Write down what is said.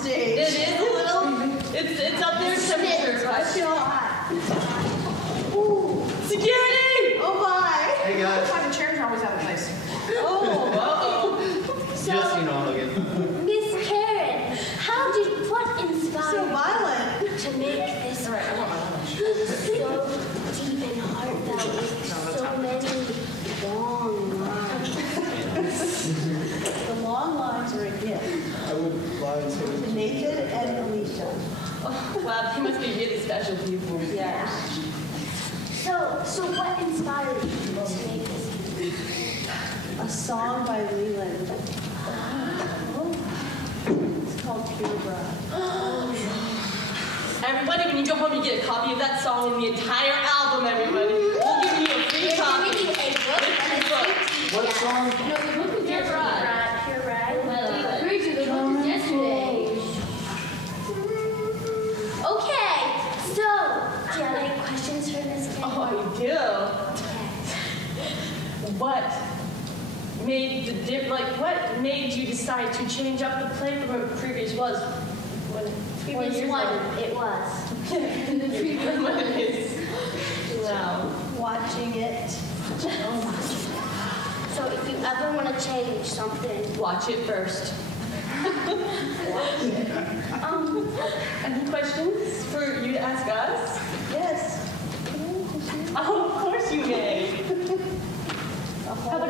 stage. It is a little. It's up there in temperature. I feel hot. Ooh. Security! Oh my. Hey guys. That's why the chairs are always out of place. Oh, uh-oh. So, Just, again. Miss Karen, what So inspired violent. you to make this All right, I want my lunch. so deep and heartfelt with so many long lines? The long lines are a gift. I would lie and say To Nathan and Alicia. Oh, wow, they must be really special people. Yeah. So what inspired you to make this? A song by Leland. It's called Pure Bride. Everybody, when you go home, you get a copy of that song and the entire album, everybody. We'll give you a free copy. We're giving you a book and a book. CD. What song? No, the book is Dear Bride. Pure Bride. Well, we agreed to the book yesterday. Okay, so do you have any questions for Miss Karen? Oh, I do. What what made you decide to change up the play from what previous was? Previous one, it was. The previous one is. Wow. Watching it. So if you ever want to change something, Watch it first. Any questions for you to ask us? Yes. Oh, of course you may. how about